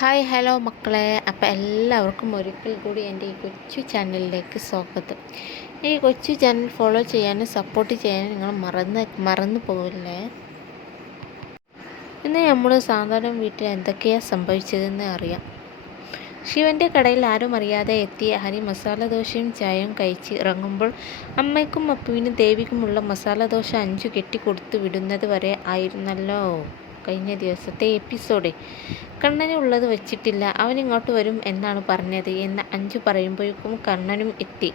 Hi hello മക്കളെ, അപ്പോൾ എല്ലാവർക്കും ഒരിക്കൽ കൂടി എൻ്റെ ഈ കൊച്ചു ചാനലിലേക്ക് സ്വാഗതം. ഈ കൊച്ചു ചാനൽ ഫോളോ ചെയ്യാനും സപ്പോർട്ട് ചെയ്യാനും നിങ്ങൾ മറന്നു പോകില്ലേ. ഇന്ന് നമ്മൾ സാധാരണ വീട്ടിൽ എന്തൊക്കെയാണ് സംഭവിച്ചതെന്ന് അറിയാം. ശിവൻ്റെ കടയിൽ ആരും അറിയാതെ എത്തിയ ഹരി മസാല ദോശയും ചായയും കഴിച്ച് ഇറങ്ങുമ്പോൾ അമ്മയ്ക്കും അപ്പുവിനും ദേവിക്കുമുള്ള മസാല ദോശ 5 കെട്ടിക്കൊടുത്ത് വിടുന്നത് വരെ ആയിരുന്നല്ലോ കഴിഞ്ഞ ദിവസത്തെ എപ്പിസോഡ്. കണ്ണന് ഉള്ളത് വെച്ചിട്ടില്ല, അവനിങ്ങോട്ട് വരും എന്നാണ് പറഞ്ഞത് എന്ന് 5 പറയുമ്പോഴേക്കും കണ്ണനും എത്തി.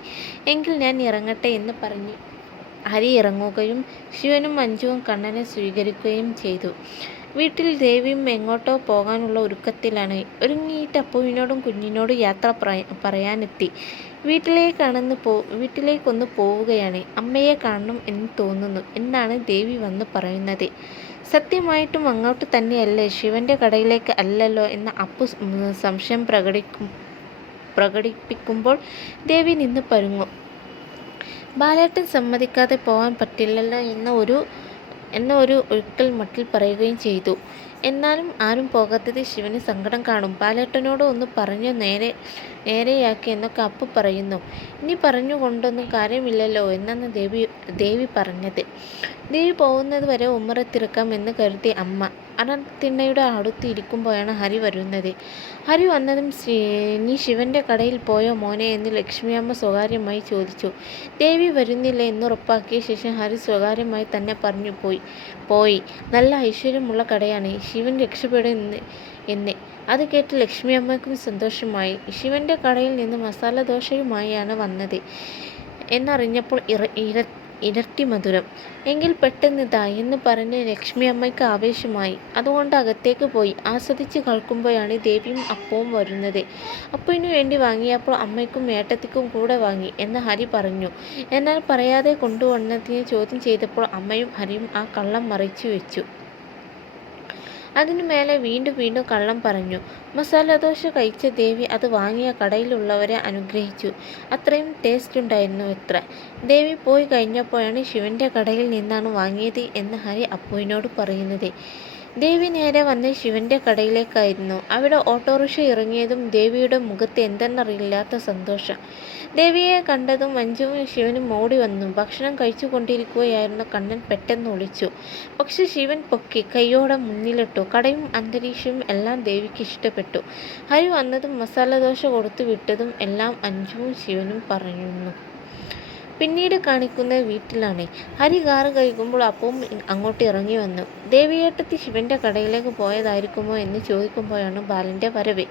എങ്കിൽ ഞാൻ ഇറങ്ങട്ടെ എന്ന് പറഞ്ഞ് ഹരി ഇറങ്ങുകയും ശിവനും 5ഉം കണ്ണനെ സ്വീകരിക്കുകയും ചെയ്തു. വീട്ടിൽ ദേവിയും എങ്ങോട്ടോ പോകാനുള്ള ഒരുക്കത്തിലാണ്. ഒരുങ്ങിയിട്ട് അപ്പുവിനോടും കുഞ്ഞിനോടും യാത്ര പറയാനെത്തി. വീട്ടിലേക്കൊന്ന് പോവുകയാണ്. അമ്മയെ കാണണം എന്ന് തോന്നുന്നു എന്നാണ് ദേവി വന്ന് പറയുന്നത്. സത്യമായിട്ടും അങ്ങോട്ട് തന്നെയല്ലേ, ശിവൻ്റെ കടയിലേക്ക് അല്ലല്ലോ എന്ന അപ്പു സംശയം പ്രകടിപ്പിക്കുമ്പോൾ ദേവി നിന്ന് പരുങ്ങും. ബാലേട്ടൻ സമ്മതിക്കാതെ പോകാൻ പറ്റില്ലല്ലോ എന്ന ഒരു ഒരിക്കൽ മട്ടിൽ പറയുകയും ചെയ്തു. എന്നാലും ആരും പോകാത്തത് ശിവന് സങ്കടം കാണും. ബാലേട്ടനോട് ഒന്ന് പറഞ്ഞു നേരെയാക്കി എന്നൊക്കെ അപ്പു പറയുന്നു. ഇനി പറഞ്ഞുകൊണ്ടൊന്നും കാര്യമില്ലല്ലോ എന്നാണ് ദേവി പറഞ്ഞത്. ദേവി പോകുന്നത് വരെ ഉമ്മറത്തിറക്കാം എന്ന് കരുതി അമ്മ അറത്തിണ്ണയുടെ അടുത്ത് ഇരിക്കുമ്പോഴാണ് ഹരി വരുന്നത്. ഹരി വന്നതും നീ ശിവൻ്റെ കടയിൽ പോയോ മോനെ എന്ന് ലക്ഷ്മിയമ്മ സ്വകാര്യമായി ചോദിച്ചു. ദേവി വരുന്നില്ല എന്നുറപ്പാക്കിയ ശേഷം ഹരി സ്വകാര്യമായി തന്നെ പറഞ്ഞു പോയി. നല്ല ഐശ്വര്യമുള്ള കടയാണ്, ശിവൻ രക്ഷപ്പെടും എന്ന്. അത് കേട്ട് ലക്ഷ്മിയമ്മയ്ക്കും സന്തോഷമായി. ശിവൻ്റെ കടയിൽ നിന്ന് മസാല ദോശയുമായാണ് വന്നത് എന്നറിഞ്ഞപ്പോൾ ഇരട്ടി മധുരം. എങ്കിൽ പെട്ടെന്ന് താ എന്ന് പറഞ്ഞ് ലക്ഷ്മി അമ്മയ്ക്ക് ആവേശമായി. അതുകൊണ്ട് അകത്തേക്ക് പോയി. ആസ്വദിച്ച് കളിക്കുമ്പോഴാണ് ദേവിയും അപ്പവും വരുന്നത്. അപ്പുവിനു വേണ്ടി വാങ്ങിയപ്പോൾ അമ്മയ്ക്കും ഏട്ടത്തിക്കും കൂടെ വാങ്ങി എന്ന് ഹരി പറഞ്ഞു. എന്നാൽ പറയാതെ കൊണ്ടുവന്നതിന് ചോദ്യം ചെയ്തപ്പോൾ അമ്മയും ഹരിയും ആ കള്ളം മറച്ചു വെച്ചു. അതിനു മേലെ വീണ്ടും കള്ളം പറഞ്ഞു. മസാലദോശ കഴിച്ച ദേവി അത് വാങ്ങിയ കടയിലുള്ളവരെ അനുഗ്രഹിച്ചു. അത്രയും ടേസ്റ്റ് ഉണ്ടായിരുന്നു എത്ര. ദേവി പോയി കഴിഞ്ഞപ്പോഴാണ് ശിവൻ്റെ കടയിൽ നിന്നാണ് വാങ്ങിയത് എന്ന് ഹരി അപ്പുവിനോട് പറയുന്നത്. ദേവി നേരെ വന്ന് ശിവൻ്റെ കടയിലേക്കായിരുന്നു. അവിടെ ഓട്ടോറിക്ഷ ഇറങ്ങിയതും ദേവിയുടെ മുഖത്ത് എന്തെന്നറിയില്ലാത്ത സന്തോഷം. ദേവിയെ കണ്ടതും മഞ്ജുവും ശിവനും ഓടി വന്നു. ഭക്ഷണം കഴിച്ചുകൊണ്ടിരിക്കുകയായിരുന്ന കണ്ണൻ പെട്ടെന്ന് ഒളിച്ചു. പക്ഷെ ശിവൻ പൊക്കി കൈയോടെ മുന്നിലിട്ടു. കടയും അന്തരീക്ഷവും എല്ലാം ദേവിക്ക് ഇഷ്ടപ്പെട്ടു. ഹരി വന്നതും മസാലദോശ കൊടുത്തു വിട്ടതും എല്ലാം അഞ്ജുവും ശിവനും പറയുന്നു. പിന്നീട് കാണിക്കുന്നത് വീട്ടിലാണ്. ഹരി കാറ് കഴിക്കുമ്പോൾ അപ്പവും അങ്ങോട്ട് ഇറങ്ങി വന്നു. ദേവിയേട്ടത്തി ശിവൻ്റെ കടയിലേക്ക് പോയതായിരിക്കുമോ എന്ന് ചോദിക്കുമ്പോഴാണ് ബാലൻ്റെ വരവ്.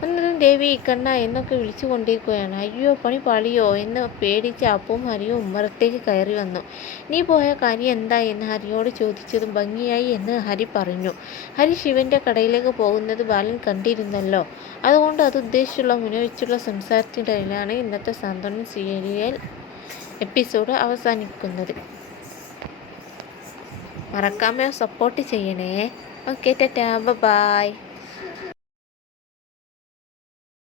വന്നതും ദേവി ഇക്കണ്ണ എന്നൊക്കെ വിളിച്ചു കൊണ്ടിരിക്കുകയാണ്. അയ്യോ പണി പാളിയോ എന്ന് പേടിച്ച് അപ്പവും ഹരിയും ഉമ്മറത്തേക്ക് കയറി വന്നു. നീ പോയ കാര്യം എന്താ എന്ന് ഹരിയോട് ചോദിച്ചതും ഭംഗിയായി എന്ന് ഹരി പറഞ്ഞു. ഹരി ശിവൻ്റെ കടയിലേക്ക് പോകുന്നത് ബാലൻ കണ്ടിരുന്നല്ലോ. അതുകൊണ്ട് അത് ഉദ്ദേശിച്ചുള്ള മുനവെച്ചുള്ള സംസാരത്തിനിടയിലാണ് ഇന്നത്തെ സാന്ത്വനം സീരിയൽ എപ്പിസോഡ് അവസാനിക്കുന്നത്. മറക്കാമോ സപ്പോർട്ട് ചെയ്യണേ. Okay, tata, by.